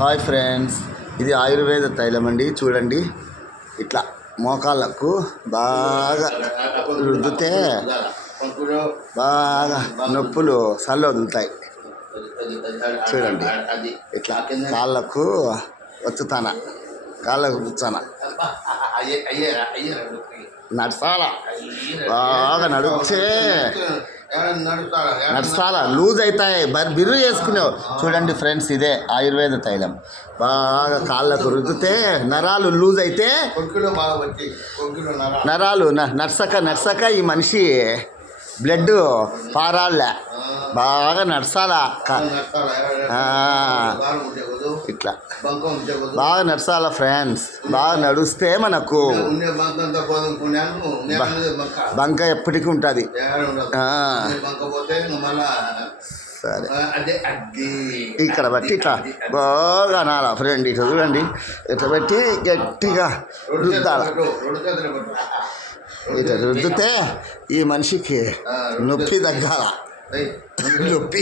Hi friends, ఇది ఆయుర్వేద తైలం అండి. చూడండి, ఇట్లా మోకాళ్ళకు బాగా రుద్దితే బాగా నొప్పులు సల్లు వదులుతాయి. చూడండి, ఇట్లా కాళ్ళకు వచ్చుతాన, కాళ్ళకు పుచ్చాన నడసాల, బాగా నడిస్తే నడసాల లూజ్ అవుతాయి, బిర్రు చేసుకునేవు. చూడండి ఫ్రెండ్స్, ఇదే ఆయుర్వేద తైలం. బాగా కాళ్ళకు రుద్దితే నరాలు లూజ్ అయితే, నరాలు నర్సక ఈ మనిషి బ్లడ్ పారాళ్ళ బాగా నడసాలా, ఇట్లా బాగా నడసాల ఫ్రెండ్స్. బాగా నడుస్తే మనకు బంక ఎప్పటికీ ఉంటుంది. సరే, ఇక్కడ బట్టి ఇట్లా బాగా అనాలా ఫ్రెండ్. ఇట్లా చూడండి, ఇట్లా పెట్టి గట్టిగా రుద్దాల. ఇట్లా రుద్దితే ఈ మనిషికి నొప్పి తగ్గాల. నొప్పి